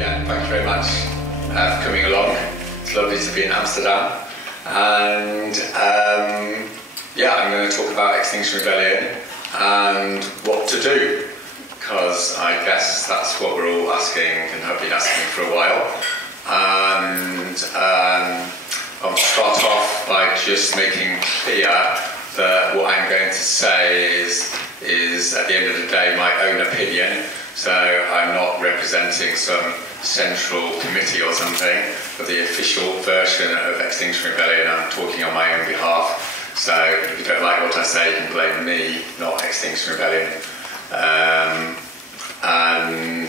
Yeah, thank you very much for coming along. It's lovely to be in Amsterdam. And yeah, I'm going to talk about Extinction Rebellion and what to do, because I guess that's what we're all asking and have been asking for a while. And I'll start off by just making clear that what I'm going to say is at the end of the day my own opinion. So I'm not representing some central committee or something, but the official version of Extinction Rebellion, I'm talking on my own behalf. So if you don't like what I say, you can blame me, not Extinction Rebellion. And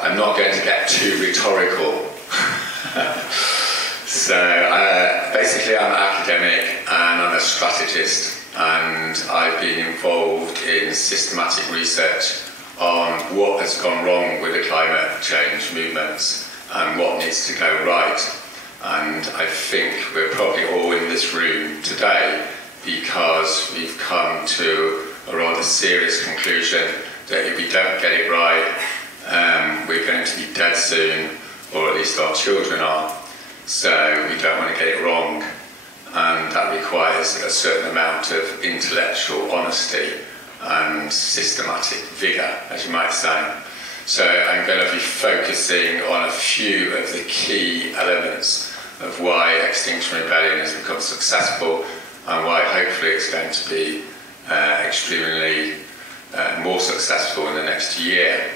I'm not going to get too rhetorical. So basically I'm an academic and I'm a strategist, and I've been involved in systematic research on what has gone wrong with the climate change movements and what needs to go right. And I think we're probably all in this room today because we've come to a rather serious conclusion that if we don't get it right, we're going to be dead soon, or at least our children are. So we don't want to get it wrong, and that requires a certain amount of intellectual honesty and systematic vigour, as you might say. So I'm going to be focusing on a few of the key elements of why Extinction Rebellion has become successful and why hopefully it's going to be extremely more successful in the next year.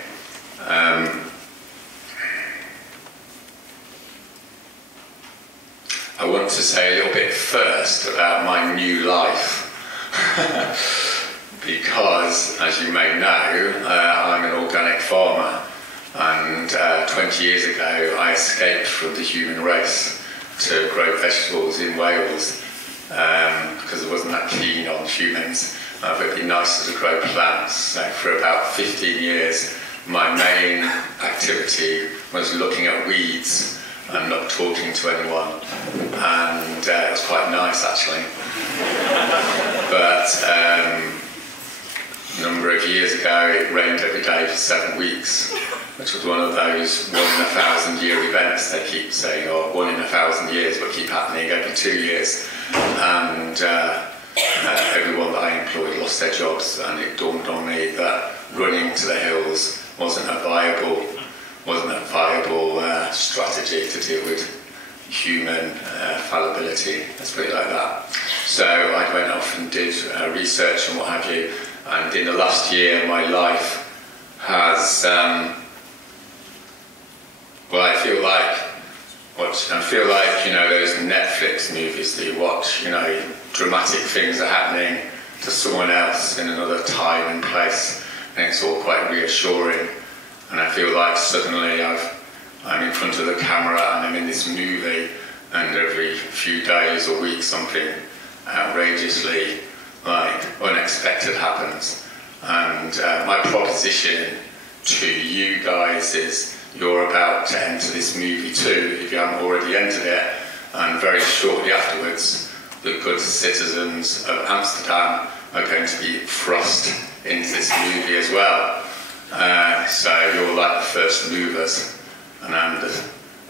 I want to say a little bit first about my new life. Because, as you may know, I'm an organic farmer, and 20 years ago I escaped from the human race to grow vegetables in Wales because I wasn't that keen on humans. But it'd be nicer to grow plants. So for about 15 years my main activity was looking at weeds and not talking to anyone, and it was quite nice actually. But a number of years ago it rained every day for 7 weeks, which was one of those 1 in 1,000 year events they keep saying, or 1 in 1,000 years, but keep happening every 2 years. And everyone that I employed lost their jobs, and it dawned on me that running to the hills wasn't a viable strategy to deal with human fallibility, let's put it like that. So I went off and did research and what have you, and in the last year my life has, well, I feel like, you know, those Netflix movies that you watch, you know, dramatic things are happening to someone else in another time and place, and it's all quite reassuring. And I feel like suddenly I'm in front of the camera and I'm in this movie, and every few days or weeks something outrageously unexpected happens. And my proposition to you guys is you're about to enter this movie too, if you haven't already entered it, and very shortly afterwards the good citizens of Amsterdam are going to be thrust into this movie as well. So you're like the first movers, and I'm the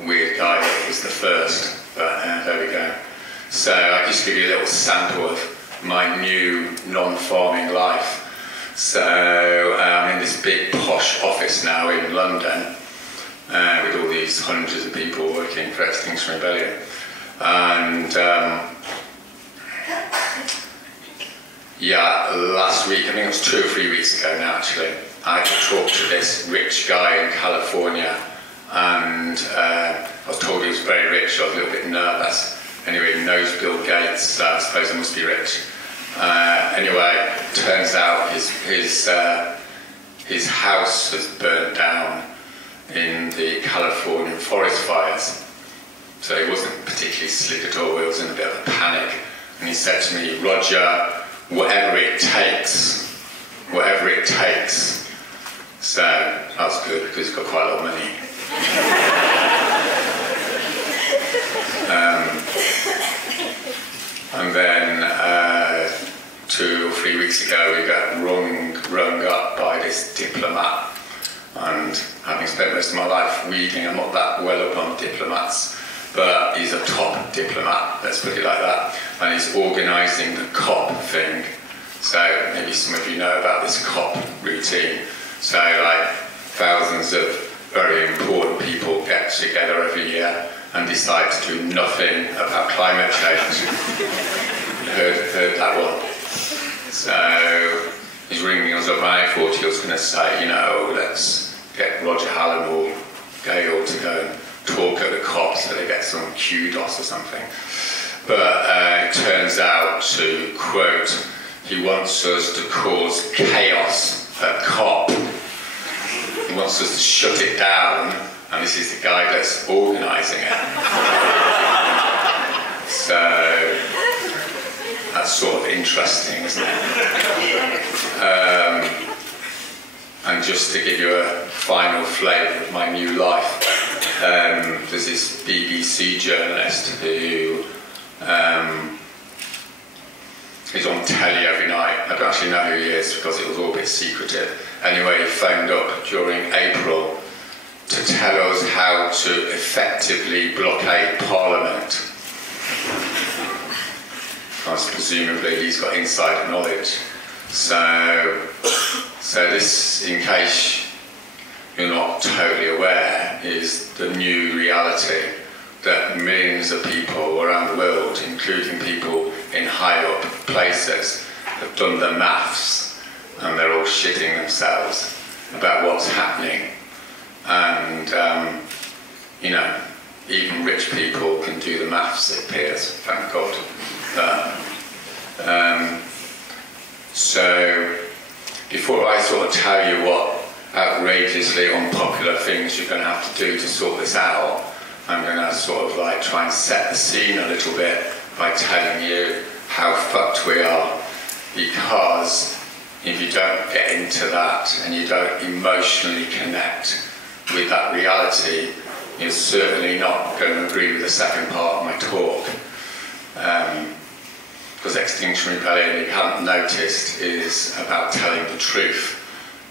weird guy that was the first, but there we go. So I'll just give you a little sample of my new non-farming life. So I'm in this big posh office now in London with all these hundreds of people working for Extinction Rebellion. And yeah, last week, I think it was 2 or 3 weeks ago now actually, I had to talk to this rich guy in California, and I was told he was very rich. I was a little bit nervous. Anyway, he knows Bill Gates, so I suppose he must be rich. Anyway, turns out his house was burnt down in the Californian forest fires. So he wasn't particularly slick at all, he was in a bit of a panic. And he said to me, "Roger, whatever it takes, whatever it takes." So that was good because he's got quite a lot of money. And then 2 or 3 weeks ago we got rung up by this diplomat And having spent most of my life reading, I'm not that well up on diplomats, but he's a top diplomat, let's put it like that, and he's organising the COP thing. So maybe some of you know about this COP routine. So like thousands of very important people get together every year and decide to do nothing about climate change. heard that one. So he's ringing us up, and I thought he was going to say, you know, let's get Roger Hallam or Gale to go and talk at the COP so they get some kudos or something. But it turns out, to quote, he wants us to cause chaos at COP. He wants us to shut it down, and this is the guy that's organising it. So that's sort of interesting, isn't it? And just to give you a final flavour of my new life, there's this BBC journalist who is on telly every night. I don't actually know who he is because it was all a bit secretive. Anyway, he phoned up during April to tell us how to effectively blockade Parliament. Because presumably he's got insider knowledge. So this, in case you're not totally aware, is the new reality that millions of people around the world, including people in high up places, have done the maths and they're all shitting themselves about what's happening. And, you know, even rich people can do the maths, it appears, thank God. So, before I sort of tell you what outrageously unpopular things you're going to have to do to sort this out, I'm going to sort of like try and set the scene a little bit by telling you how fucked we are. Because if you don't get into that and you don't emotionally connect with that reality, you're certainly not going to agree with the second part of my talk. Because Extinction Rebellion, if you haven't noticed, is about telling the truth.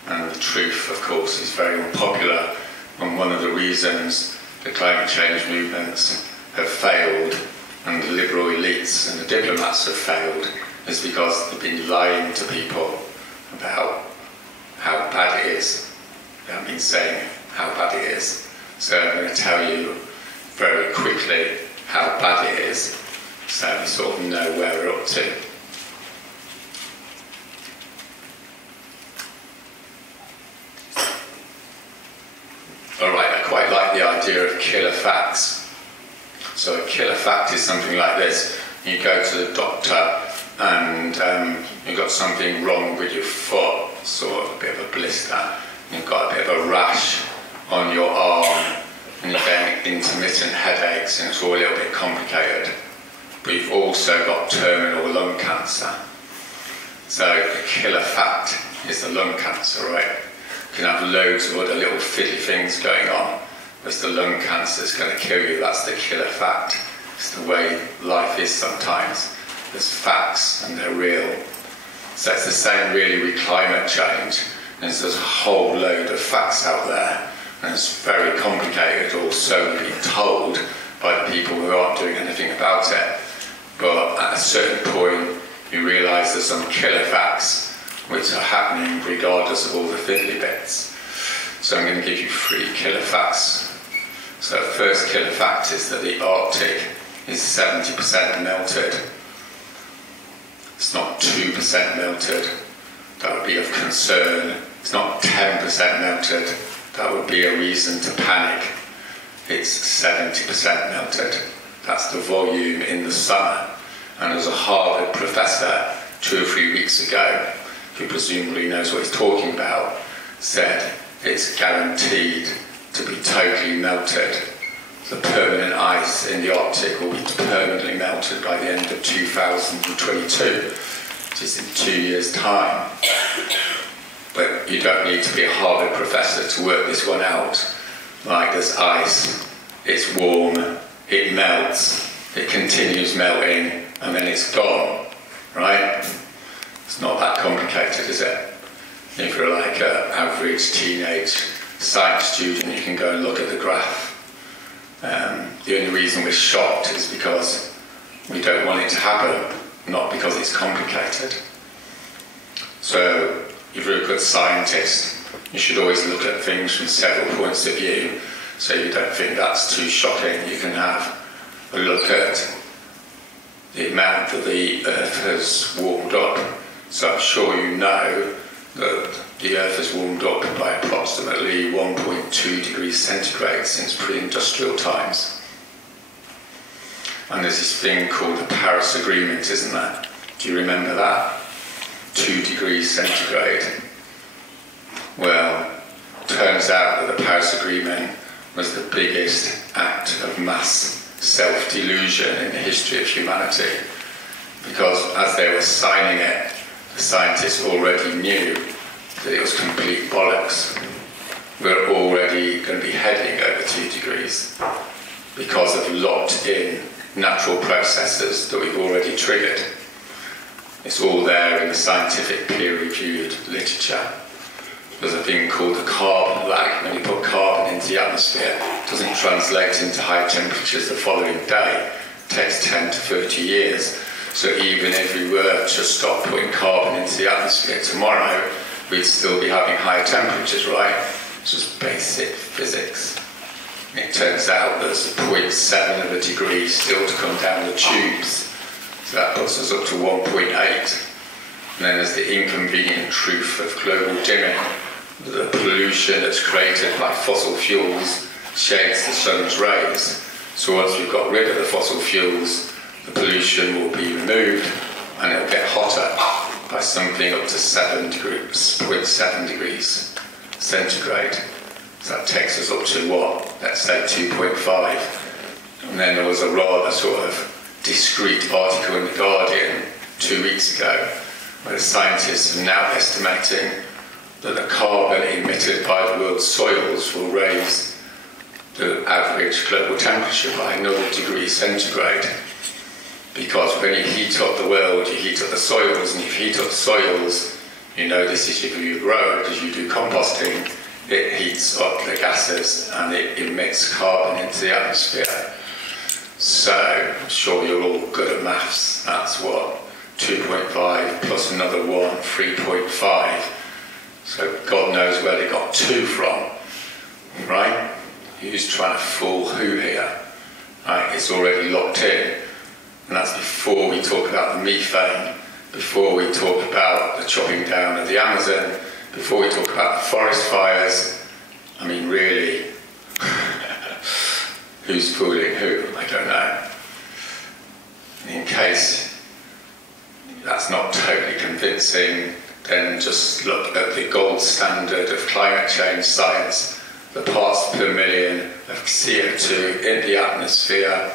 And the truth, of course, is very unpopular. And one of the reasons the climate change movements have failed, and the liberal elites and the diplomats have failed, is because they've been lying to people about how bad it is. They haven't been saying how bad it is. So I'm going to tell you very quickly how bad it is, so we sort of know where we're up to. Alright, I quite like the idea of killer facts. So a killer fact is something like this. You go to the doctor and you've got something wrong with your foot, sort of a bit of a blister. You've got a bit of a rash on your arm, and you're getting intermittent headaches, and it's all a little bit complicated. But you've also got terminal lung cancer. So the killer fact is the lung cancer, right? You can have loads of other little fiddly things going on, but it's the lung cancer that's going to kill you. That's the killer fact. It's the way life is sometimes. There's facts and they're real. So it's the same really with climate change. There's a whole load of facts out there, and it's very complicated, or so we've been told by the people who aren't doing anything about it. But at a certain point, you realise there's some killer facts which are happening regardless of all the fiddly bits. So I'm going to give you 3 killer facts. So the first killer fact is that the Arctic is 70% melted. It's not 2% melted. That would be of concern. It's not 10% melted. That would be a reason to panic. It's 70% melted. That's the volume in the summer. And there's a Harvard professor 2 or 3 weeks ago, who presumably knows what he's talking about, said it's guaranteed to be totally melted. The permanent ice in the Arctic will be permanently melted by the end of 2022, which is in 2 years' time. But you don't need to be a Harvard professor to work this one out. Like, there's ice, it's warm, it melts, it continues melting, and then it's gone, right? It's not that complicated, is it? If you're like an average teenage science student, you can go and look at the graph. The only reason we're shocked is because we don't want it to happen, not because it's complicated. So if you're a good scientist, you should always look at things from several points of view, so you don't think that's too shocking. You can have a look at the amount that the Earth has warmed up. So I'm sure you know that the Earth has warmed up by approximately 1.2 degrees centigrade since pre-industrial times. And there's this thing called the Paris Agreement, isn't there? Do you remember that? 2 degrees centigrade. Well, turns out that the Paris Agreement was the biggest act of mass self-delusion in the history of humanity. Because as they were signing it, the scientists already knew that it was complete bollocks. We're already going to be heading over 2 degrees because of locked-in natural processes that we've already triggered. It's all there in the scientific peer-reviewed literature. There's a thing called the carbon lag. When you put carbon into the atmosphere, it doesn't translate into high temperatures the following day. It takes 10 to 30 years. So even if we were to stop putting carbon into the atmosphere tomorrow, we'd still be having higher temperatures, right? It's just basic physics. It turns out there's 0.7 of a degree still to come down the tubes. So that puts us up to 1.8. And then there's the inconvenient truth of global dimming. The pollution that's created by fossil fuels shades the sun's rays. So once we've got rid of the fossil fuels, the pollution will be removed and it'll get hotter by something up to 0.7 degrees centigrade. So that takes us up to what? Let's say 2.5. And then there was a rather sort of discreet article in The Guardian 2 weeks ago where the scientists are now estimating that the carbon emitted by the world's soils will raise the average global temperature by another degree centigrade. Because when you heat up the world, you heat up the soils, and if you heat up the soils, you know this is if you grow, because you do composting, it heats up the gases and it emits carbon into the atmosphere. So, I'm sure you're all good at maths. That's what? 2.5 plus another 1, 3.5. So God knows where they got 2 from, right? Who's trying to fool who here? Right? It's already locked in. And that's before we talk about the methane, before we talk about the chopping down of the Amazon, before we talk about the forest fires. I mean, really, who's fooling who? I don't know. In case that's not totally convincing, then just look at the gold standard of climate change science, the parts per million of CO2 in the atmosphere.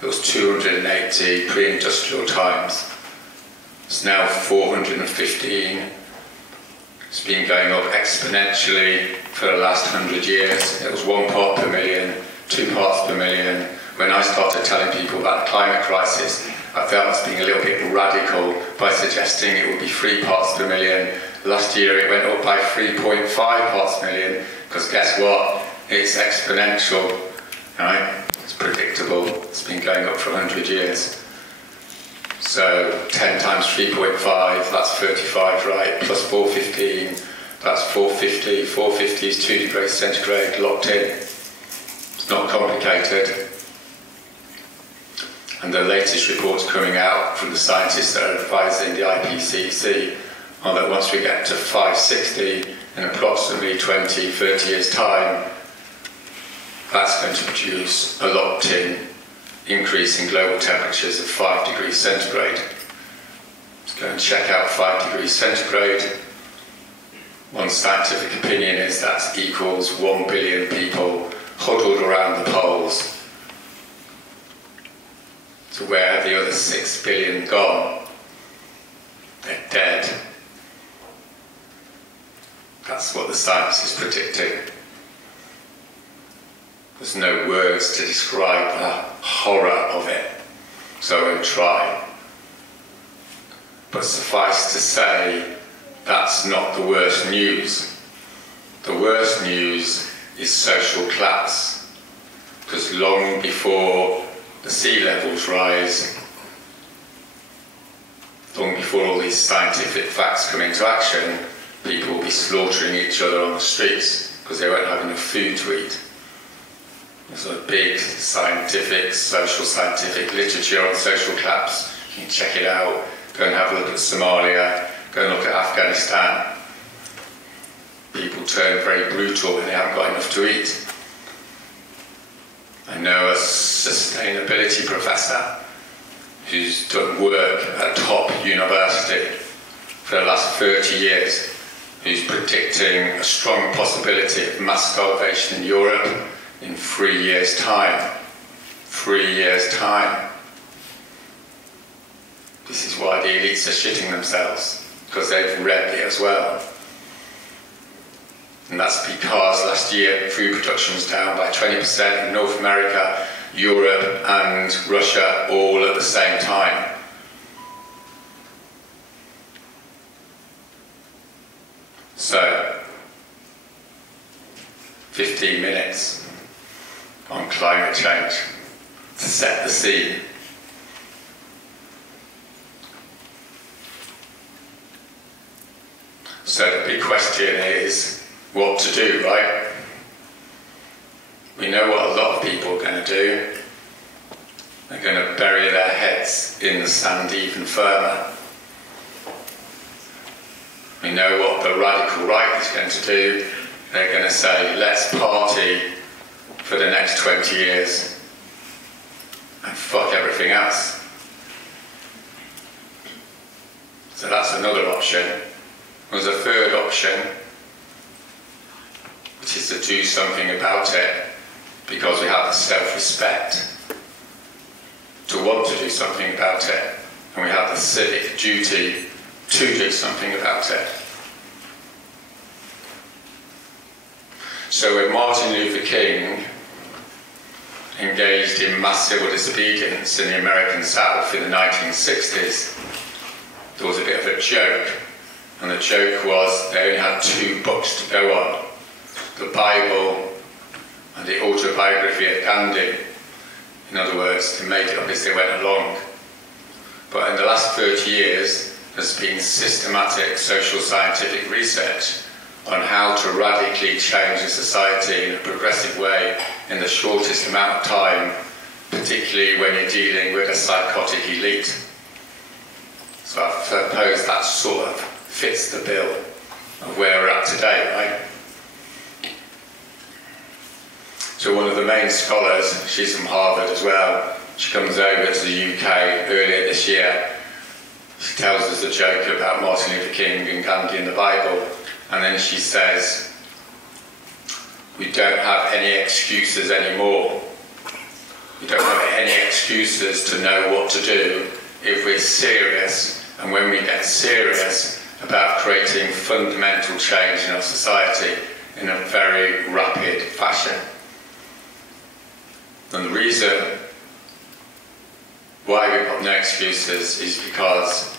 It was 280 pre-industrial times. It's now 415. It's been going up exponentially for the last 100 years. It was 1 part per million, 2 parts per million. When I started telling people about the climate crisis, I felt I was being a little bit radical by suggesting it would be 3 parts per million. Last year it went up by 3.5 parts per million, because guess what? It's exponential, right? It's predictable. It's been going up for 100 years. So 10 times 3.5, that's 35, right? Plus 415, that's 450. 450 is 2 degrees centigrade, locked in. It's not complicated. And the latest reports coming out from the scientists that are advising the IPCC are that once we get to 560 in approximately 20, 30 years' time, that's going to produce a locked-in increase in global temperatures of 5 degrees centigrade. Let's go and check out 5 degrees centigrade. One scientific opinion is that equals 1 billion people huddled around the poles. So where have the other 6 billion gone? They're dead. That's what the science is predicting. There's no words to describe the horror of it, so I won't try. But suffice to say, that's not the worst news. the worst news is social collapse, because long before the sea levels rise, long before all these scientific facts come into action, people will be slaughtering each other on the streets because they won't have enough food to eat. There's a big scientific, social scientific literature on social collapse. You can check it out. Go and have a look at Somalia. Go and look at Afghanistan. People turn very brutal when they haven't got enough to eat. I know a sustainability professor who's done work at a top university for the last 30 years, who's predicting a strong possibility of mass starvation in Europe in 3 years' time. 3 years' time. This is why the elites are shitting themselves, because they've read it as well. And that's because last year food production was down by 20% in North America, Europe and Russia all at the same time. So, 15 minutes on climate change to set the scene. So the big question is what to do, right? We know what a lot of people are going to do. They're going to bury their heads in the sand even firmer. We know what the radical right is going to do. They're going to say, let's party for the next 20 years and fuck everything else. So that's another option. There's a third option, which is to do something about it because we have the self-respect to want to do something about it, and we have the civic duty to do something about it. So when Martin Luther King engaged in mass civil disobedience in the American South in the 1960s, there was a bit of a joke, and the joke was they only had 2 books to go on, the Bible and the autobiography of Gandhi. In other words, they made it up as they went along. But in the last 30 years, there's been systematic social scientific research on how to radically change a society in a progressive way in the shortest amount of time, particularly when you're dealing with a psychotic elite. So I suppose that sort of fits the bill of where we're at today, right? So one of the main scholars, she's from Harvard as well, she comes over to the UK earlier this year. She tells us a joke about Martin Luther King and Gandhi in the Bible, and then she says, we don't have any excuses anymore. We don't have any excuses to know what to do if we're serious, and when we get serious about creating fundamental change in our society in a very rapid fashion. And the reason why we've got no excuses is because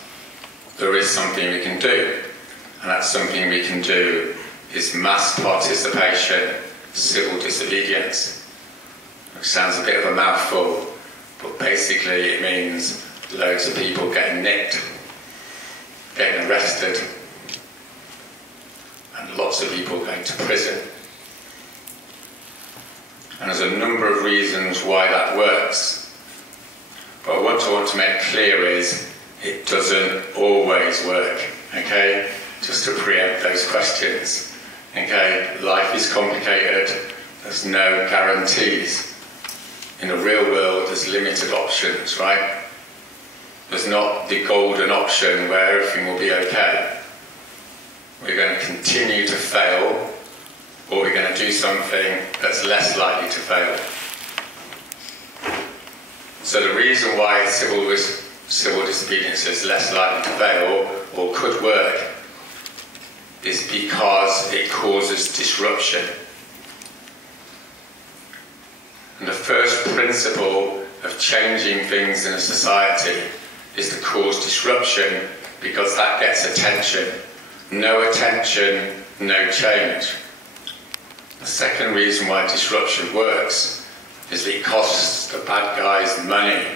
there is something we can do, and that something we can do is mass participation, civil disobedience, which sounds a bit of a mouthful, but basically it means loads of people getting nicked, getting arrested, and lots of people going to prison. And there's a number of reasons why that works. But what I want to make clear is it doesn't always work, okay? Just to preempt those questions, okay? Life is complicated. There's no guarantees. In the real world, there's limited options, right? There's not the golden option where everything will be okay. We're going to continue to fail, or we're going to do something that's less likely to fail. So the reason why civil disobedience is less likely to fail, or could work, is because it causes disruption. And the first principle of changing things in a society is to cause disruption, because that gets attention. No attention, no change. The second reason why disruption works is it costs the bad guys money.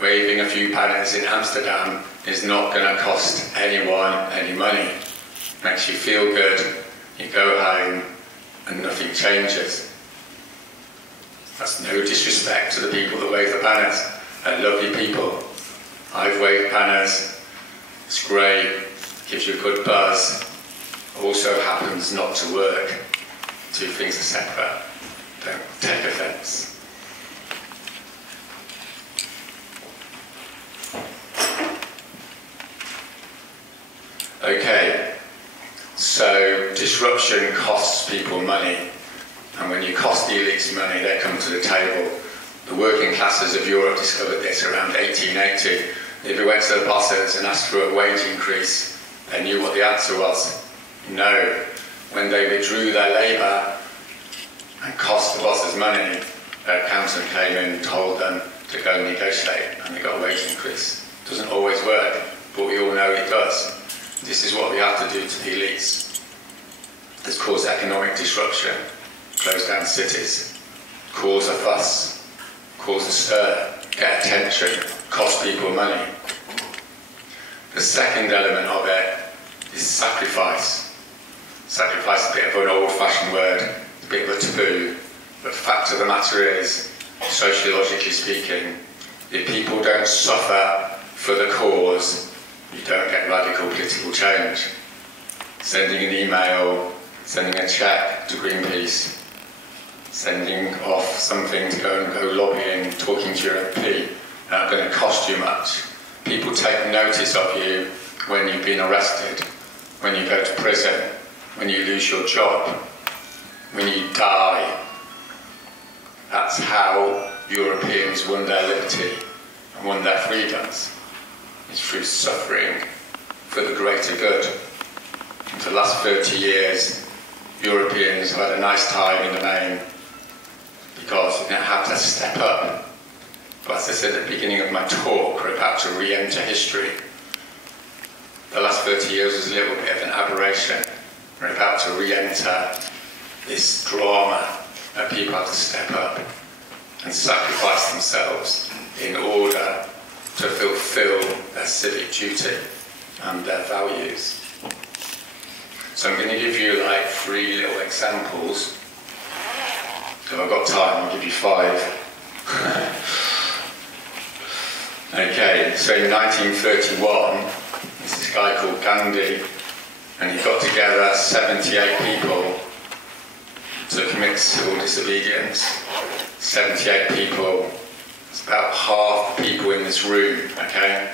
Waving a few banners in Amsterdam is not going to cost anyone any money. Makes you feel good, you go home and nothing changes. That's no disrespect to the people that wave the banners. They're lovely people. I've waved banners, it's great, gives you a good buzz. Also happens not to work. Two things are separate. Don't take offence. Okay, so disruption costs people money, and when you cost the elites money, they come to the table. The working classes of Europe discovered this around 1880. If we went to the bosses and asked for a wage increase, they knew what the answer was. No. When they withdrew their labour and cost the bosses money, their accountant came in and told them to go and negotiate, and they got a wage increase. It doesn't always work, but we all know it does. This is what we have to do to the elites. It's cause economic disruption, close down cities, cause a fuss, cause a stir, get attention, cost people money. The second element of it is sacrifice. Sacrifice is a bit of an old-fashioned word, a bit of a taboo, but the fact of the matter is, sociologically speaking, if people don't suffer for the cause, you don't get radical political change. Sending an email, sending a cheque to Greenpeace, sending off something to go lobbying, talking to your MP, not going to cost you much. People take notice of you when you've been arrested, when you go to prison, when you lose your job, when you die. That's how Europeans won their liberty and won their freedoms. It's through suffering for the greater good. And for the last 30 years, Europeans have had a nice time in the main because we didn't have to step up. But as I said at the beginning of my talk, we're about to re-enter history. The last 30 years was a little bit of an aberration. We're about to re-enter this drama that people have to step up and sacrifice themselves in order to fulfill their civic duty and their values. So I'm going to give you like 3 little examples. If I've got time, I'll give you 5. Okay, so in 1931, there's this guy called Gandhi, and he got together 78 people to commit civil disobedience. 78 people. It's about half the people in this room, okay?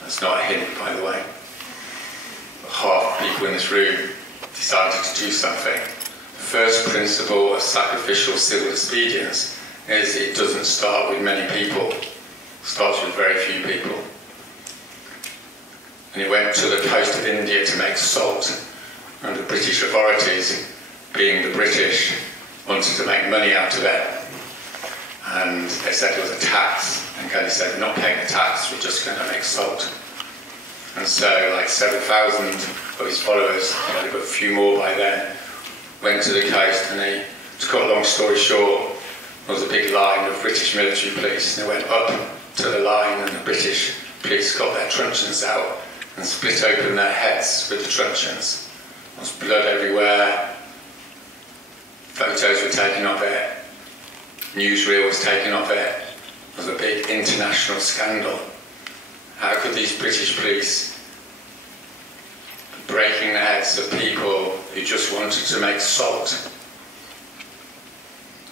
That's not a hint, by the way. But half the people in this room decided to do something. The first principle of sacrificial civil disobedience is it doesn't start with many people. It starts with very few people. And he went to the coast of India to make salt, and the British authorities, being the British, wanted to make money out of it. And they said it was a tax, and Gandhi said, we're not paying a tax, we're just going to make salt. And so like several thousand of his followers, they've got a few more by then, went to the coast, and they, to cut a long story short, there was a big line of British military police, and they went up to the line, and the British police got their truncheons out and split open their heads with the truncheons. There was blood everywhere, photos were taken of it, newsreel was taken of it. It was a big international scandal. How could these British police be breaking the heads of people who just wanted to make salt?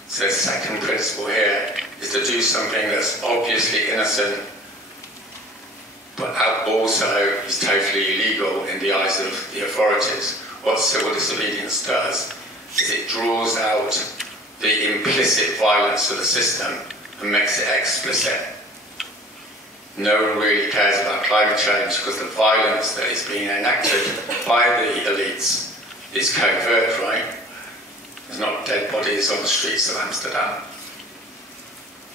So the second principle here is to do something that's obviously innocent, but also is totally illegal in the eyes of the authorities. What civil disobedience does is it draws out the implicit violence of the system and makes it explicit. No one really cares about climate change because the violence that is being enacted by the elites is covert, right? There's not dead bodies on the streets of Amsterdam.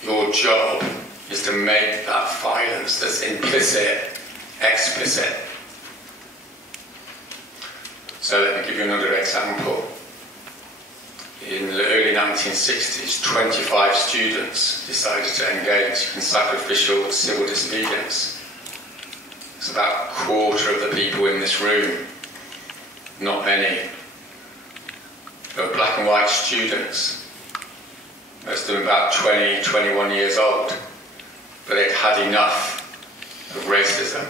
Your job is to make that violence that's implicit, explicit. So let me give you another example. In the early 1960s, 25 students decided to engage in sacrificial civil disobedience. It's about a quarter of the people in this room, not many. They were black and white students, most of them about 20, 21 years old, but they'd had enough of racism,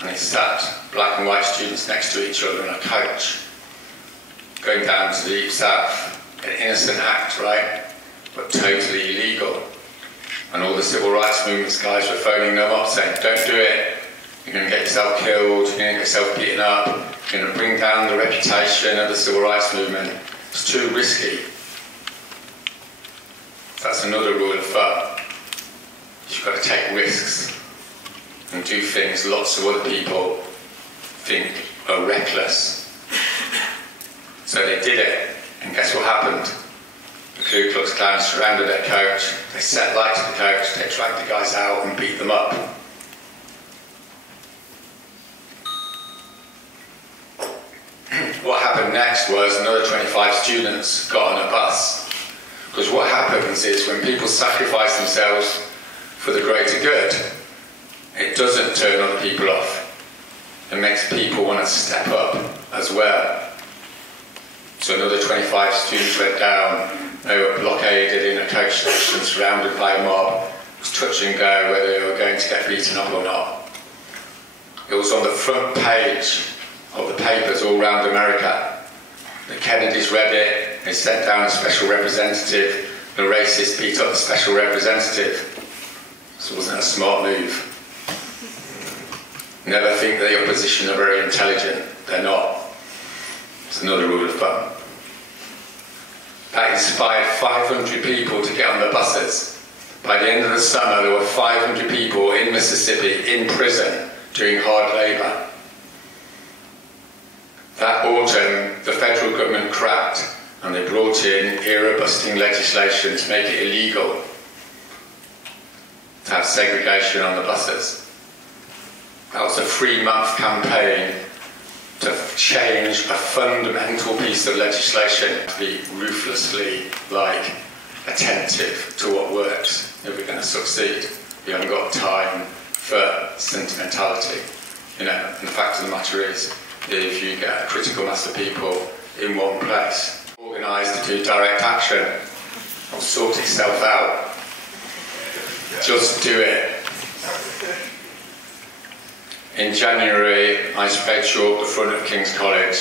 and they sat black and white students next to each other in a coach, going down to the deep south. An innocent act, right? But totally illegal. And all the civil rights movements guys were phoning them up saying, don't do it, you're going to get yourself killed, you're going to get yourself beaten up, you're going to bring down the reputation of the civil rights movement. It's too risky. That's another rule of thumb. You've got to take risks and do things lots of other people think are reckless. So they did it, and guess what happened? The Ku Klux Klan surrounded their coach, they set light to the coach, they dragged the guys out and beat them up. What happened next was another 25 students got on a bus. Because what happens is when people sacrifice themselves for the greater good, it doesn't turn other people off. It makes people want to step up as well. So another 25 students went down. They were blockaded in a coach station, surrounded by a mob. It was touch and go whether they were going to get beaten up or not. It was on the front page of the papers all around America. The Kennedys read it, they sent down a special representative, the racists beat up the special representative. This wasn't a smart move. Never think that the opposition are very intelligent. They're not. It's another rule of thumb. That inspired 500 people to get on the buses. By the end of the summer, there were 500 people in Mississippi in prison doing hard labour. That autumn, the federal government cracked and they brought in era-busting legislation to make it illegal to have segregation on the buses. That was a 3-month campaign to change a fundamental piece of legislation, to be ruthlessly attentive to what works if we're going to succeed. We haven't got time for sentimentality. And the fact of the matter is, if you get a critical mass of people in one place, organised to do direct action, it'll sort itself out. Just do it. In January, I sprayed chalk the front of King's College.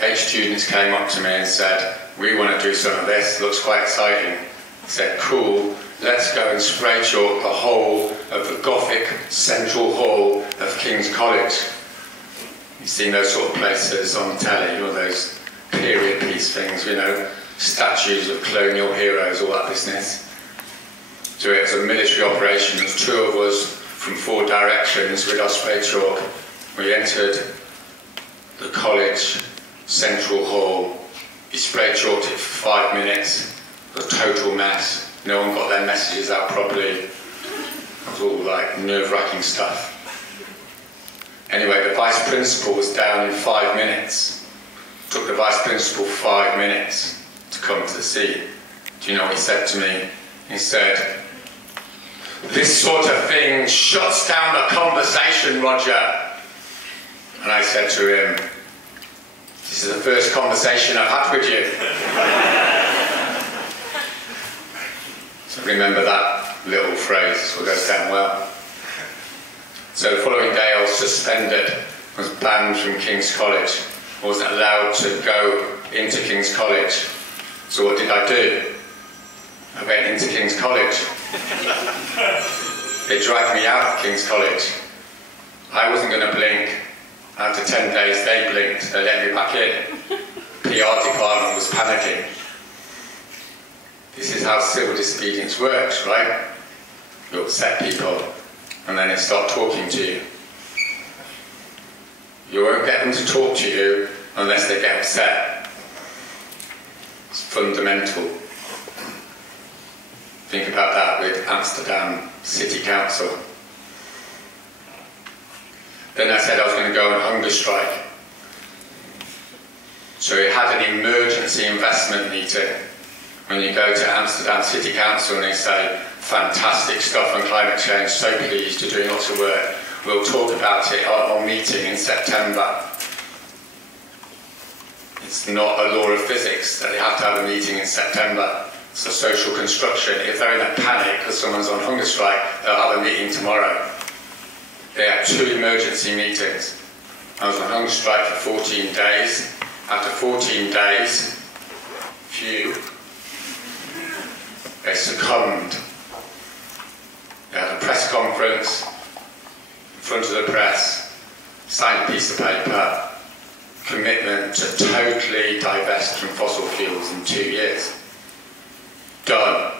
8 students came up to me and said, we want to do some of this, looks quite exciting. I said, cool, let's go and spray chalk the whole of the Gothic central hall of King's College. You've seen those sort of places on telly, all those period piece things, statues of colonial heroes, all that business. So it was a military operation. There was 2 of us from 4 directions with our spray chalk. We entered the college central hall. We spray chalked it for 5 minutes. It was a total mess. No one got their messages out properly. It was all nerve-wracking stuff. Anyway, the vice principal was down in 5 minutes. It took the vice principal 5 minutes to come to the scene. Do you know what he said to me? He said, "This sort of thing shuts down the conversation, Roger." And I said to him, "This is the first conversation I've had with you." So remember that little phrase, this will go down well. So the following day I was suspended, was banned from King's College. I wasn't allowed to go into King's College. So what did I do? I went into King's College. They dragged me out of King's College. I wasn't going to blink. After 10 days they blinked, they let me back in. PR department was panicking. This is how civil disobedience works, right? You upset people and then they start talking to you. You won't get them to talk to you unless they get upset. It's fundamental. Think about that with Amsterdam City Council. Then I said I was going to go on hunger strike. So we had an emergency investment meeting. When you go to Amsterdam City Council and they say, fantastic stuff on climate change, so pleased, you're doing lots of work. We'll talk about it at our meeting in September. It's not a law of physics that they have to have a meeting in September. It's a social construction. If they're in a panic because someone's on hunger strike, they'll have a meeting tomorrow. They had 2 emergency meetings. I was on hunger strike for 14 days. After 14 days, they succumbed. They had a press conference in front of the press, signed a piece of paper, commitment to totally divest from fossil fuels in 2 years. Done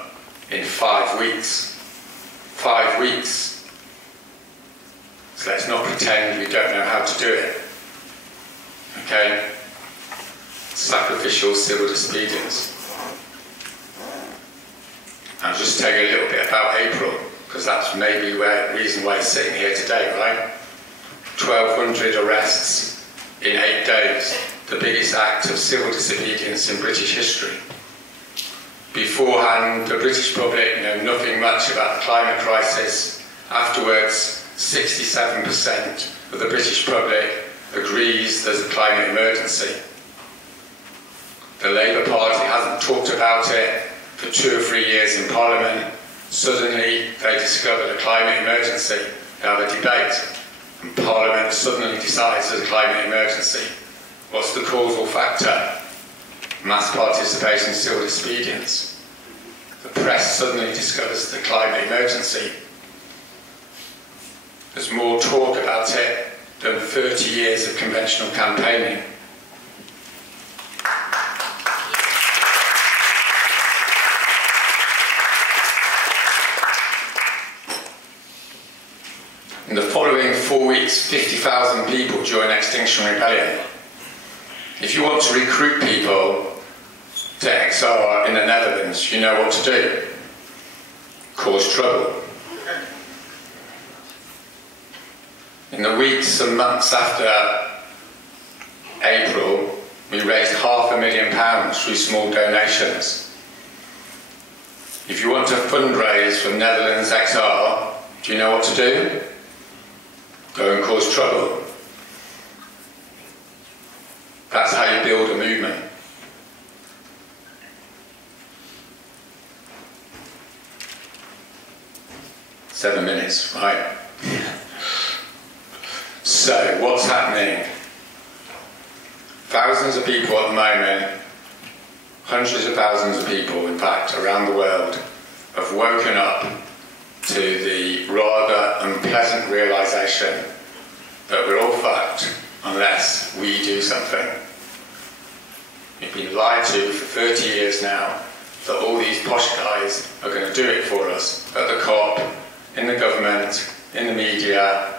in 5 weeks. 5 weeks. So let's not pretend we don't know how to do it. Okay? Sacrificial civil disobedience. I'll just tell you a little bit about April, because that's maybe the reason why he's sitting here today, right? 1,200 arrests in 8 days, the biggest act of civil disobedience in British history. Beforehand, the British public know nothing much about the climate crisis. Afterwards, 67% of the British public agrees there's a climate emergency. The Labour Party hasn't talked about it for 2 or 3 years in Parliament. Suddenly, they discovered a climate emergency. They have a debate, and Parliament suddenly decides there's a climate emergency. What's the causal factor? Mass participation in civil disobedience. The press suddenly discovers the climate emergency. There's more talk about it than 30 years of conventional campaigning. In the following 4 weeks, 50,000 people join Extinction Rebellion. If you want to recruit people to XR in the Netherlands, you know what to do. Cause trouble. In the weeks and months after April, we raised £500,000 through small donations. If you want to fundraise for Netherlands XR, do you know what to do? Go and cause trouble. That's how you build a movement. Seven minutes, right? So, what's happening? Thousands of people at the moment, hundreds of thousands of people, in fact, around the world, have woken up to the rather unpleasant realisation that we're all fucked unless we do something. We've been lied to for 30 years now that all these posh guys are going to do it for us. At the COP, in the government, in the media,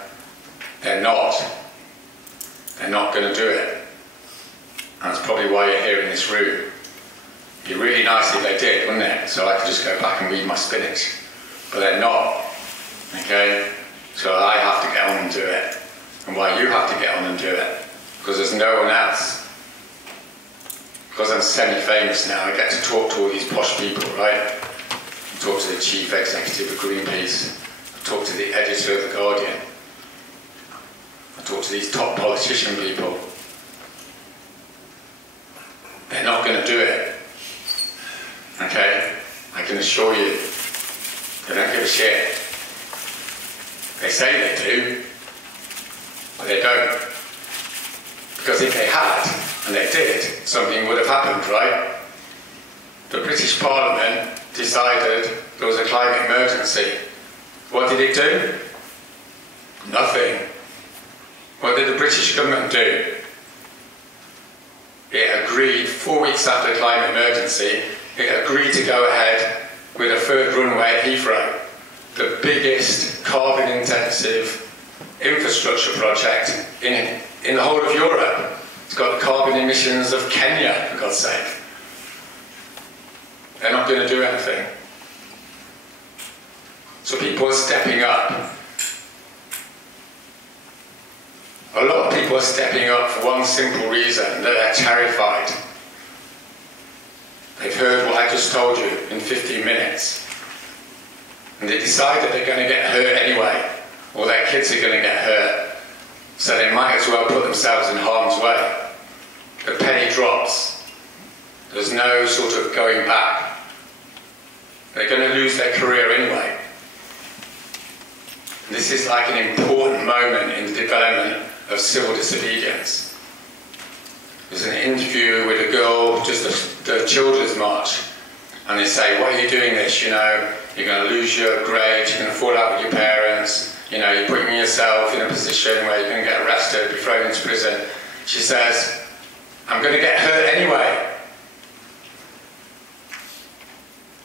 they're not. They're not going to do it. And that's probably why you're here in this room. It'd be really nice if they did, wouldn't it? So I could just go back and read my spinach. But they're not. Okay? So I have to get on and do it. And why you have to get on and do it? Because there's no one else. Because I'm semi-famous now, I get to talk to all these posh people, right? I talk to the chief executive of Greenpeace. I talk to the editor of The Guardian. I talk to these top politician people. They're not going to do it. Okay? I can assure you. They don't give a shit. They say they do, but they don't. Because if they had, and they did, something would have happened, right? The British Parliament decided there was a climate emergency. What did it do? Nothing. What did the British government do? It agreed, 4 weeks after the climate emergency, it agreed to go ahead with a third runway at Heathrow, the biggest carbon-intensive infrastructure project in the whole of Europe. It's got the carbon emissions of Kenya, for God's sake. They're not going to do anything. So people are stepping up. A lot of people are stepping up for one simple reason, that they're terrified. They've heard what I just told you in 15 minutes. And they decide that they're going to get hurt anyway, or their kids are going to get hurt. So they might as well put themselves in harm's way. The penny drops. There's no sort of going back. They're going to lose their career anyway. This is like an important moment in the development of civil disobedience. There's an interview with a girl, just the children's march, and they say, what are you doing this, you know, you're going to lose your grades, you're going to fall out with your parents, you know, you're putting yourself in a position where you're going to get arrested, be thrown into prison. She says, I'm going to get hurt anyway,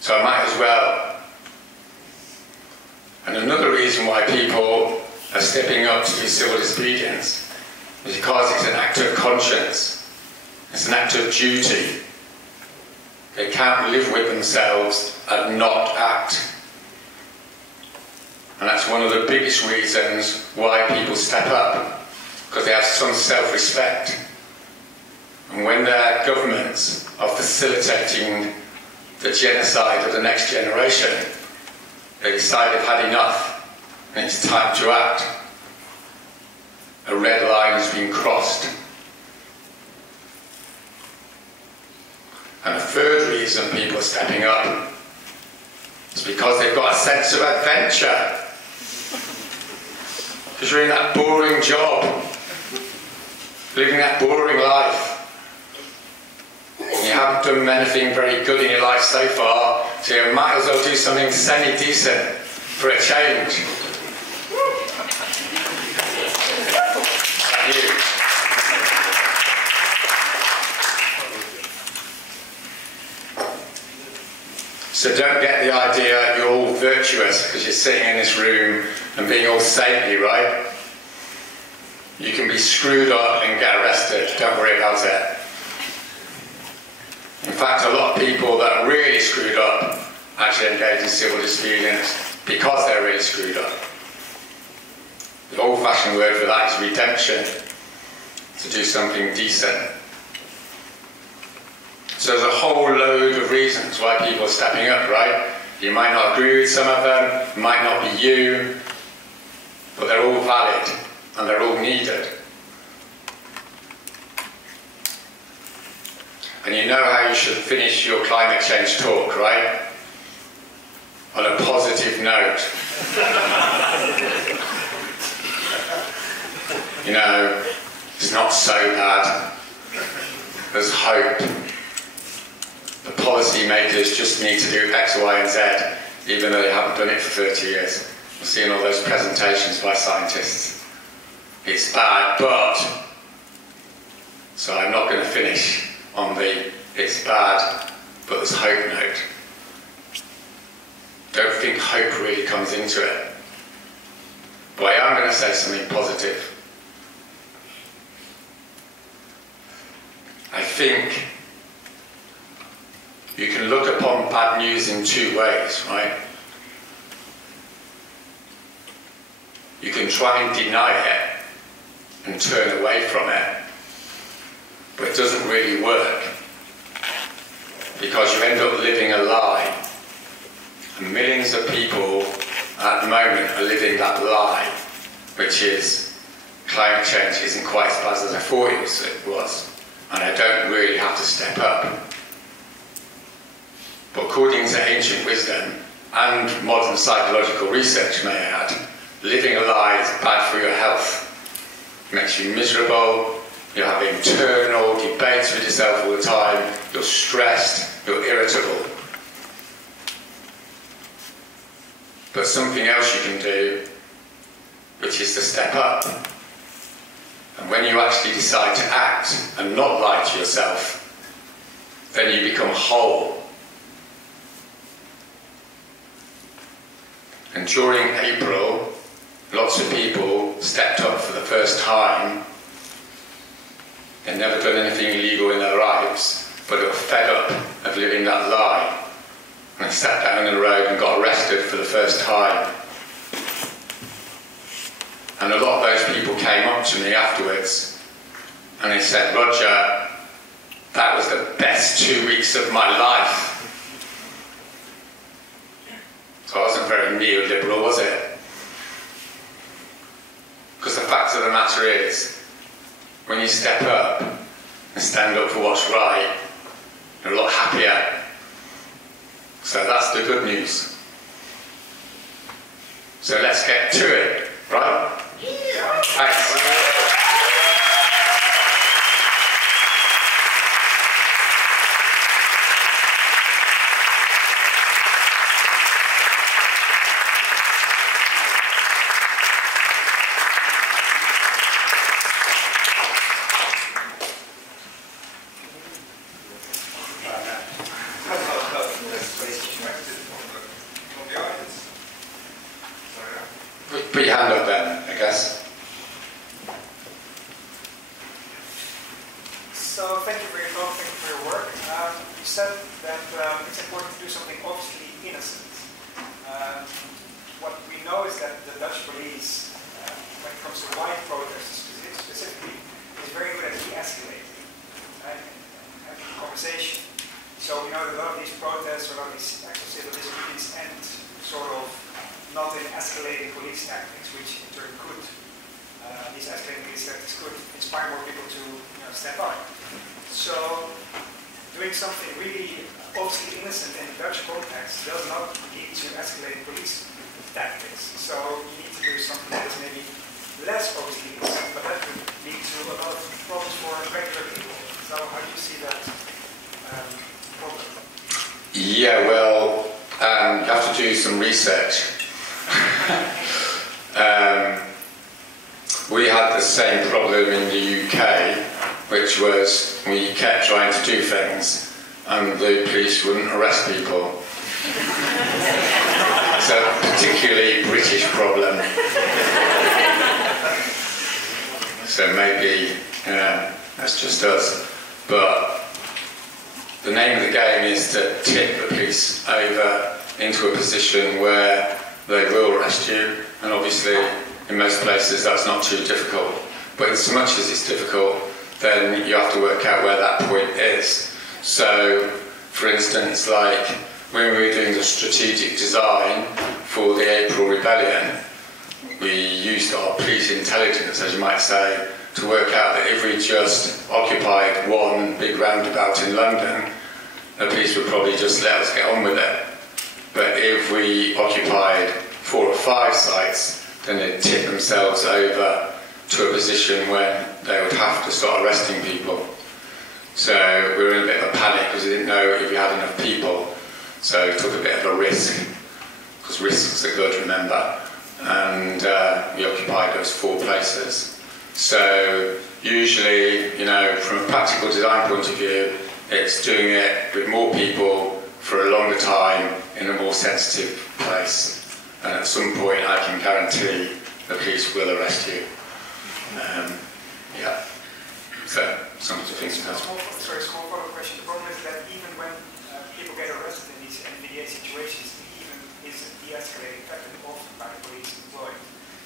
so I might as well. And another reason why people are stepping up to do civil disobedience is because it's an act of conscience. It's an act of duty. They can't live with themselves and not act. And that's one of the biggest reasons why people step up, because they have some self-respect. And when their governments are facilitating the genocide of the next generation, they decide they've had enough and it's time to act. A red line has been crossed. And the third reason people are stepping up is because they've got a sense of adventure. Because you're in that boring job, living that boring life. You haven't done anything very good in your life so far, so you might as well do something semi-decent for a change. Thank you. So don't get the idea you're all virtuous because you're sitting in this room and being all saintly, right? You can be screwed up and get arrested, don't worry about it. In fact, a lot of people that are really screwed up actually engage in civil disobedience because they're really screwed up. The old-fashioned word for that is redemption, to do something decent. So there's a whole load of reasons why people are stepping up, right? You might not agree with some of them, it might not be you, but they're all valid and they're all needed. And you know how you should finish your climate change talk, right? On a positive note. You know, it's not so bad. There's hope. The policy makers just need to do X, Y, and Z, even though they haven't done it for 30 years. We're seeing all those presentations by scientists. It's bad, but... So I'm not going to finish on the it's bad, but there's hope note. Don't think hope really comes into it. But I am going to say something positive. I think you can look upon bad news in two ways, right? You can try and deny it and turn away from it, but it doesn't really work because you end up living a lie. And millions of people at the moment are living that lie, which is climate change isn't quite as bad as I thought it was, and I don't really have to step up. But according to ancient wisdom and modern psychological research, may I add, living a lie is bad for your health. It makes you miserable, you have internal debates with yourself all the time, you're stressed, you're irritable. But something else you can do, which is to step up. And when you actually decide to act and not lie to yourself, then you become whole. And during April, lots of people stepped up for the first time. They'd never done anything illegal in their lives, but they were fed up of living that lie. And they sat down on the road and got arrested for the first time. And a lot of those people came up to me afterwards and they said, Roger, that was the best 2 weeks of my life. So I wasn't very neoliberal, was it? Because the fact of the matter is, when you step up and stand up for what's right, you're a lot happier. So that's the good news. So let's get to it, right? Yeah. Thanks. Put your hand up then, I guess. So thank you for your talk, thank you for your work. You said that it's important to do something obviously innocent. What we know is that the Dutch police, when it comes to white protests specifically, is very good at de-escalating and having a conversation. So we know that a lot of these protests, or a lot of these actual civil disobedience end sort of not in escalating police tactics, which in turn could, these escalating police tactics could inspire more people to step up. So doing something really obviously innocent in the Dutch context does not lead to escalating police tactics. So you need to do something that is maybe less obviously innocent, but that could lead to a lot of problems for regular people. So how do you see that problem? Yeah, well, you have to do some research. We had the same problem in the UK, which was we kept trying to do things and the police wouldn't arrest people. It's a particularly British problem. So maybe, that's just us. But the name of the game is to tip the police over into a position where they will arrest you, and obviously in most places that's not too difficult. But as much as it's difficult, then you have to work out where that point is. So, for instance, like when we were doing the strategic design for the April Rebellion, we used our police intelligence, as you might say, to work out that if we just occupied one big roundabout in London, the police would probably just let us get on with it. But if we occupied 4 or 5 sites, then they'd tip themselves over to a position when they would have to start arresting people. So we were in a bit of a panic because we didn't know if we had enough people. So we took a bit of a risk, because risks are good, remember. And we occupied those 4 places. So usually, from a practical design point of view, it's doing it with more people for a longer time in a more sensitive place. And at some point I can guarantee the police will arrest you. Yeah. So, something to think about. Small follow-up question. The problem is that even when people get arrested in these NVDA situations, it even is a de-escalating factor often by the police employed.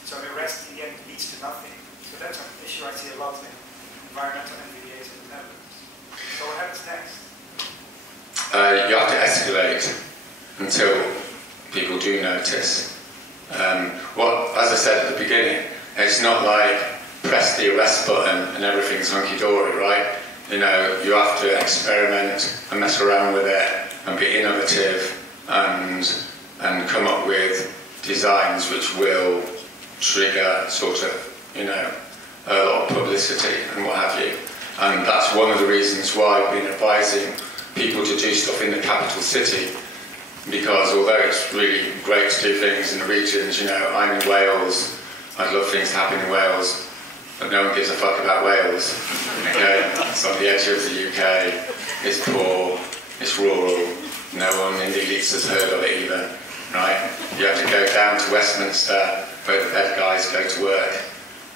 So the arrest in the end leads to nothing. So that's an issue I see a lot in environmental NVDAs in the Netherlands. So what happens next? You have to escalate until people do notice. As I said at the beginning, it's not like press the arrest button and everything's hunky-dory, right? You have to experiment and mess around with it and be innovative and come up with designs which will trigger sort of, a lot of publicity and what have you. And that's one of the reasons why I've been advising people to do stuff in the capital city, because although it's really great to do things in the regions, I'm in Wales, I'd love things to happen in Wales, but no one gives a fuck about Wales. It's on the edge of the UK, it's poor, it's rural, no one in the elites has heard of it even, right? You have to go down to Westminster, where the bad guys go to work,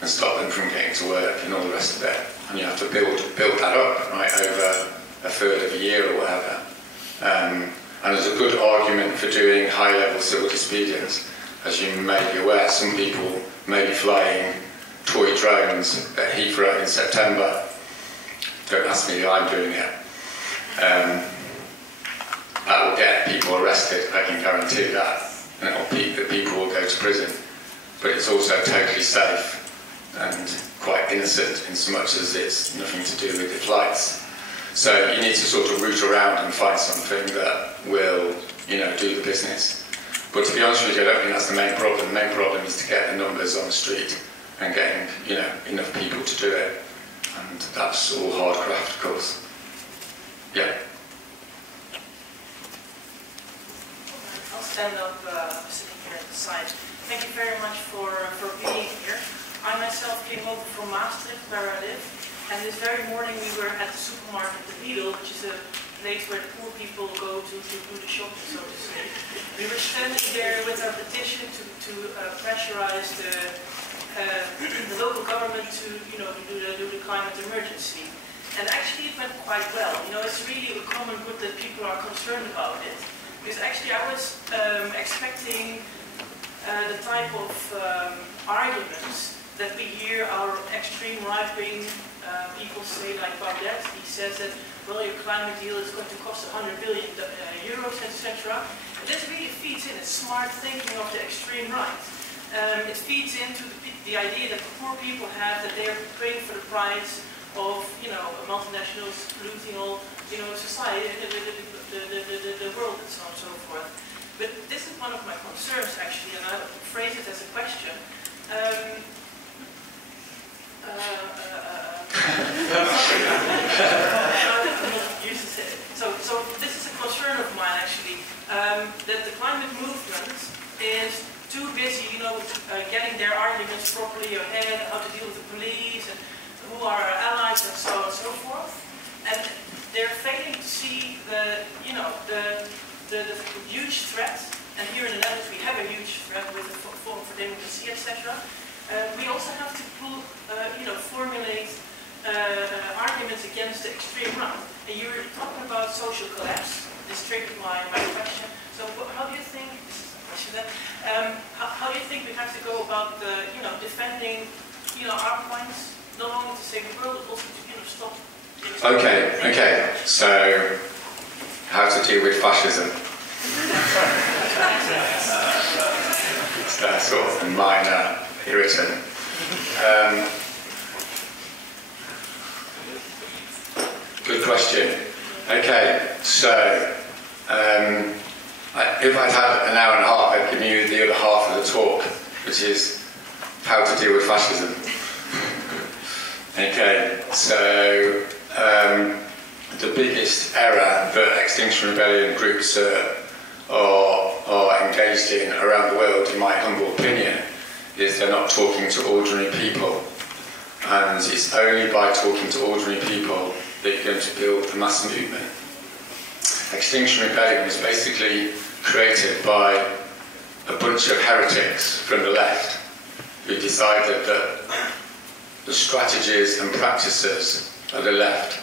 and stop them from getting to work and all the rest of it. And you have to build that up, right, over a third of a year or whatever. And there's a good argument for doing high-level civil disobedience. as you may be aware, some people may be flying toy drones at Heathrow in September. Don't ask me how I'm doing it. That will get people arrested, I can guarantee that. And that people will go to prison. But it's also totally safe and quite innocent in so much as it's nothing to do with the flights. So you need to sort of root around and find something that will, you know, do the business. But to be honest with you, I don't think that's the main problem. The main problem is to get the numbers on the street and getting, you know, enough people to do it. And that's all hard craft, of course. Yeah. I'll stand up, sitting here at the side. Thank you very much for being here. I myself came over from Maastricht, where I live, and this very morning we were at the supermarket, the Lidl, which is a place where the poor people go to do the shopping, so to say. We were standing there with our petition to pressurize the local government to, you know, do the climate emergency. And actually it went quite well. You know, it's really a common good that people are concerned about it. Because actually I was expecting the type of arguments that we hear our extreme right-wing people say, like Baudet. He says that, well, your climate deal is going to cost 100 billion euros, etc. And this really feeds in a smart thinking of the extreme right. It feeds into the idea that the poor people have, that they are paying for the price of, you know, multinationals polluting all, you know, society, the world, and so on and so forth. But this is one of my concerns, actually, and I would phrase it as a question. So this is a concern of mine, actually, that the climate movement is too busy, you know, getting their arguments properly ahead, how to deal with the police, and who are our allies, and so on and so forth. And they're failing to see the, you know, the huge threat. And here in the Netherlands we have a huge threat with the Forum for Democracy, etc. We also have to you know, formulate arguments against the extreme right. And you were talking about social collapse. This triggered my question. So how do you think? How do you think we have to go about, you know, defending, you know, our points, not only to save the world, but also to, you know, stop. Okay. So, how to deal with fascism? It's that sort of minor irritant. Good question. Okay, so. If I'd had an hour and a half, I'd give you the other half of the talk, which is how to deal with fascism. Okay, so the biggest error that Extinction Rebellion groups are engaged in around the world, in my humble opinion, is they're not talking to ordinary people. And it's only by talking to ordinary people that you're going to build a mass movement. Extinction Rebellion was basically created by a bunch of heretics from the left who decided that the strategies and practices of the left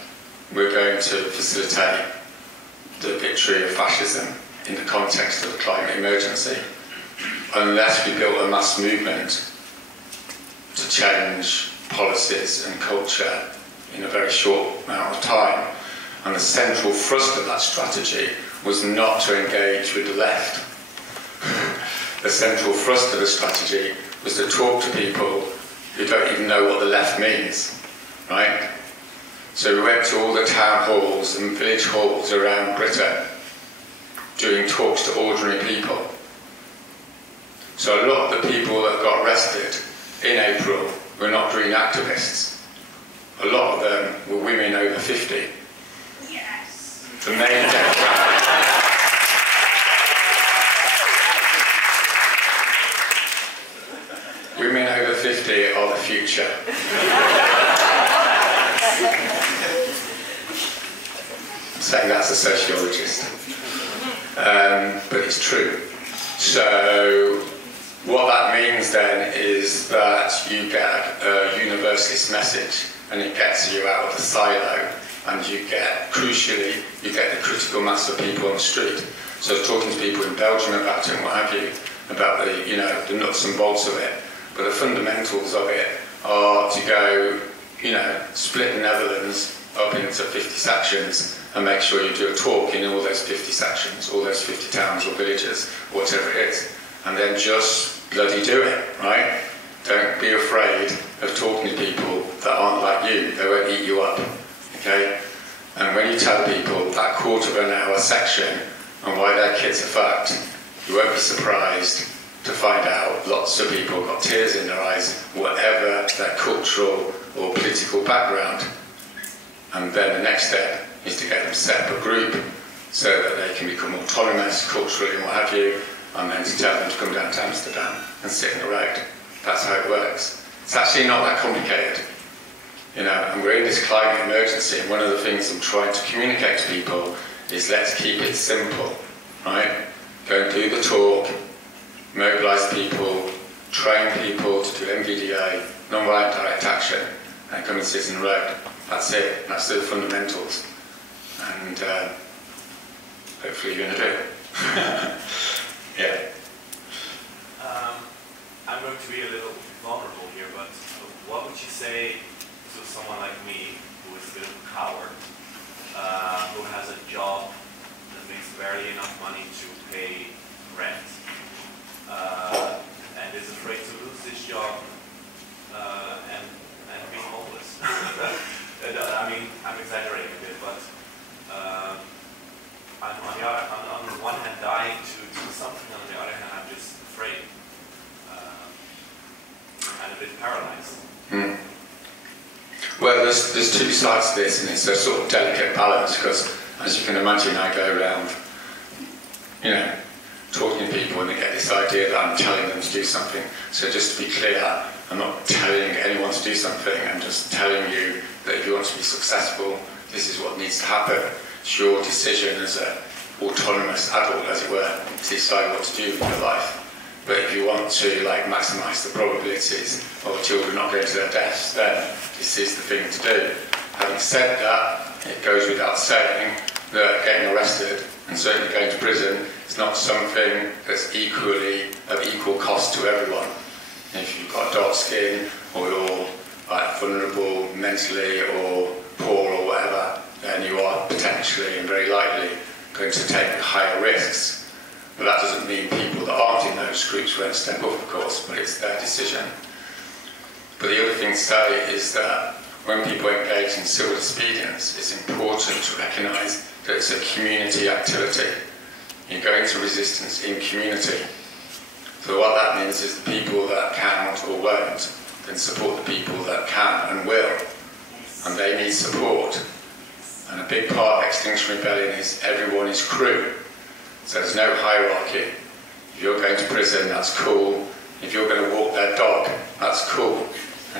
were going to facilitate the victory of fascism in the context of the climate emergency, unless we built a mass movement to change policies and culture in a very short amount of time. And the central thrust of that strategy was not to engage with the left. The central thrust of the strategy was to talk to people who don't even know what the left means, right? So we went to all the town halls and village halls around Britain doing talks to ordinary people. So a lot of the people that got arrested in April were not green activists. A lot of them were women over 50. Yes. The main demographic. Women over 50 are the future. I'm saying that's a sociologist. But it's true. So what that means then is that you get a universalist message and it gets you out of the silo, and you get, crucially, you get the critical mass of people on the street. So talking to people in Belgium about it and what have you, about the, you know, the nuts and bolts of it. But the fundamentals of it are to go, you know, split the Netherlands up into 50 sections and make sure you do a talk in all those 50 sections, all those 50 towns or villages, whatever it is, and then just bloody do it, right? Don't be afraid of talking to people that aren't like you. They won't eat you up, okay? And when you tell people that quarter of an hour section on why their kids are fucked, you won't be surprised to find out lots of people got tears in their eyes, whatever their cultural or political background. And then the next step is to get them set up a group so that they can become autonomous culturally and what have you, and then to tell them to come down to Amsterdam and sit in the road. That's how it works. It's actually not that complicated. You know, and we're in this climate emergency, and one of the things I'm trying to communicate to people is let's keep it simple, right? Go and do the talk, mobilise people, train people to do MVDA, non-violent direct action, and come and sit in the road. That's it. That's the fundamentals. And hopefully you're going to do it. Yeah. I'm going to be a little vulnerable here, but what would you say to someone like me, who is a bit of a coward, who has a job that makes barely enough money to pay rent, and is afraid to lose this job and be homeless? I mean, I'm exaggerating a bit, but I'm on the one hand dying to do something, on the other hand I'm just afraid and a bit paralyzed. Mm. Well, there's two sides to this, and it's a sort of delicate balance, because as you can imagine, I go around, you know, talking to people and they get this idea that I'm telling them to do something. So just to be clear, I'm not telling anyone to do something, I'm just telling you that if you want to be successful, this is what needs to happen. It's your decision as an autonomous adult, as it were, to decide what to do with your life. But if you want to maximise the probabilities of children not going to their deaths, then this is the thing to do. Having said that, it goes without saying that getting arrested and certainly going to prison is not something that's equally of equal cost to everyone. If you've got dark skin, or you're vulnerable mentally, or poor, or whatever, then you are potentially and very likely going to take higher risks. But that doesn't mean people that aren't in those groups won't step up, of course, but it's their decision. But the other thing to say is that when people engage in civil disobedience, it's important to recognise that it's a community activity. You go into resistance in community. So what that means is the people that can't or won't then support the people that can and will. And they need support. And a big part of Extinction Rebellion is everyone is crew. So there's no hierarchy. If you're going to prison, that's cool. If you're going to walk their dog, that's cool.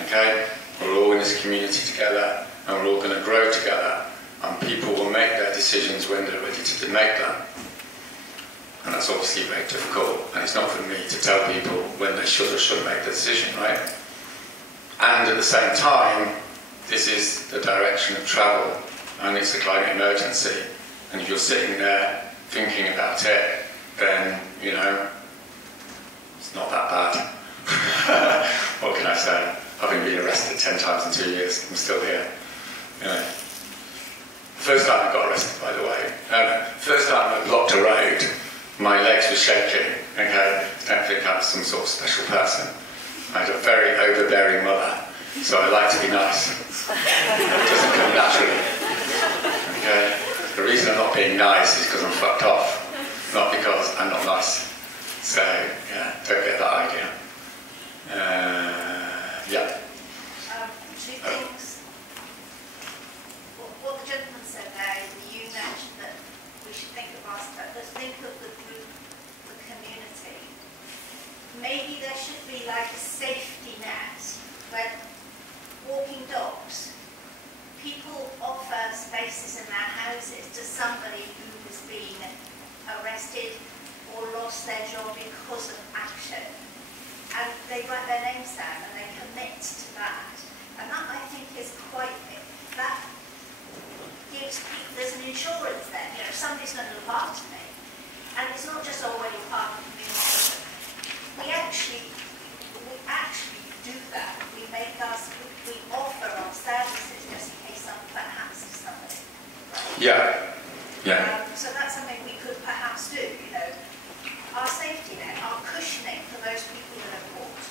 Okay? We're all in this community together, and we're all going to grow together. And people will make their decisions when they're ready to make them. And that's obviously very difficult. And it's not for me to tell people when they should or shouldn't make the decision, right? And at the same time, this is the direction of travel. And it's a climate emergency. And if you're sitting there thinking about it, then, you know, it's not that bad. What can I say? Having been arrested 10 times in 2 years, I'm still here. You know. First time I got arrested, by the way. First time I blocked a road, my legs were shaking. Okay, I don't think I was some sort of special person. I had a very overbearing mother, so I like to be nice. It doesn't come naturally. Okay. The reason I'm not being nice is because I'm fucked off, not because I'm not nice. So, yeah, don't get that idea. Yeah. Two things. What the gentleman said there, you mentioned that we should think of us, let's think of the group, the community. Maybe there should be like a safety net where walking dogs, people offer spaces in their houses to somebody who has been arrested or lost their job because of action. And they write their names down and they commit to that. And that, I think, is quite, that gives people, there's an insurance there. You know, somebody's going to look after me. And it's not just, oh, well, you're part of the community. we actually do that. We offer our services just in case something happens to somebody. Right? Yeah. So that's something we could perhaps do, you know. Our safety net, our cushioning for those people that are caught.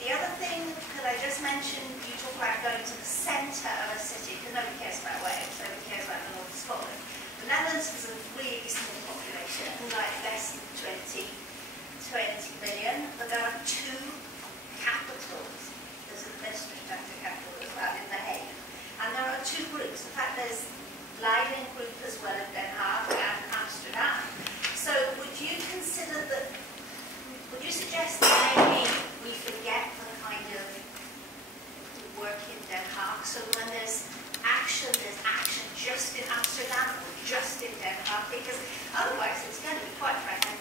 The other thing that I just mentioned, you talk about going to the centre of a city, because nobody cares about Wales, nobody cares about the north of Scotland. The Netherlands has a really small population, like less than 20 million, but there are 2 capitals. There's an administrative capital as well in The Hague. And there are 2 groups. In fact, there's Leiden group as well in Den Haag and Amsterdam. So would you suggest that maybe we forget the kind of work in Den Haag, so when there's action just in Amsterdam or just in Den Haag, because otherwise it's going to be quite fragmented.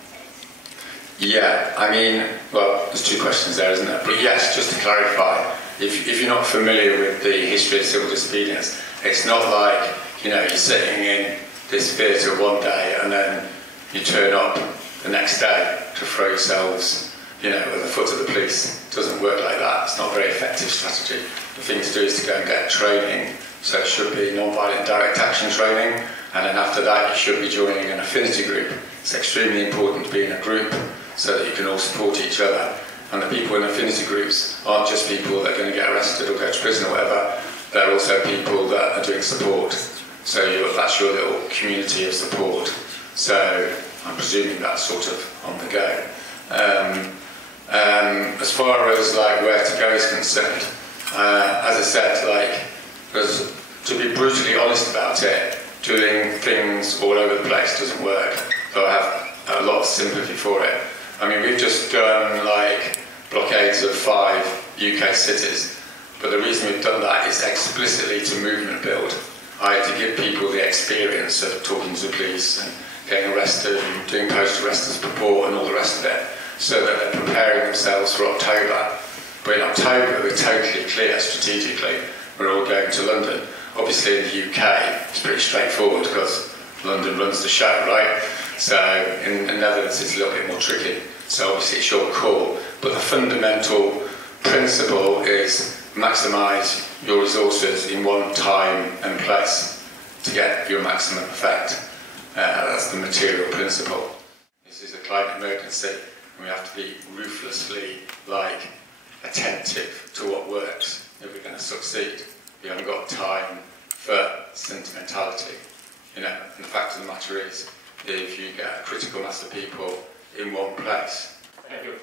Yeah, I mean, well, there's 2 questions there, isn't there? But yes, just to clarify, if you're not familiar with the history of civil disobedience, it's not like, you know, you're sitting in this theatre one day and then you turn up the next day to throw yourselves, you know, at the foot of the police. It doesn't work like that. It's not a very effective strategy. The thing to do is to go and get training. So it should be non-violent direct action training, and then after that you should be joining an affinity group. It's extremely important to be in a group so that you can all support each other. And the people in affinity groups aren't just people that are going to get arrested or go to prison or whatever. They're also people that are doing support. So that's your little community of support. So I'm presuming that's sort of on the go. As far as like where to go is concerned, as I said, like, to be brutally honest about it, doing things all over the place doesn't work. So I have a lot of sympathy for it. I mean, we've just done like blockades of 5 UK cities, but the reason we've done that is explicitly to movement build. I had to give people the experience of talking to the police and getting arrested and doing post-arrest support and all the rest of it, so that they're preparing themselves for October. But in October, we're totally clear strategically. We're all going to London. Obviously in the UK, it's pretty straightforward because London runs the show, right? So in the Netherlands, it's a little bit more tricky. So obviously it's your call. But the fundamental principle is maximise your resources in one time and place to get your maximum effect. That's the material principle. This is a climate emergency, and we have to be ruthlessly, attentive to what works if we're going to succeed. We haven't got time for sentimentality, you know. And the fact of the matter is, if you get a critical mass of people in one place. Thank you.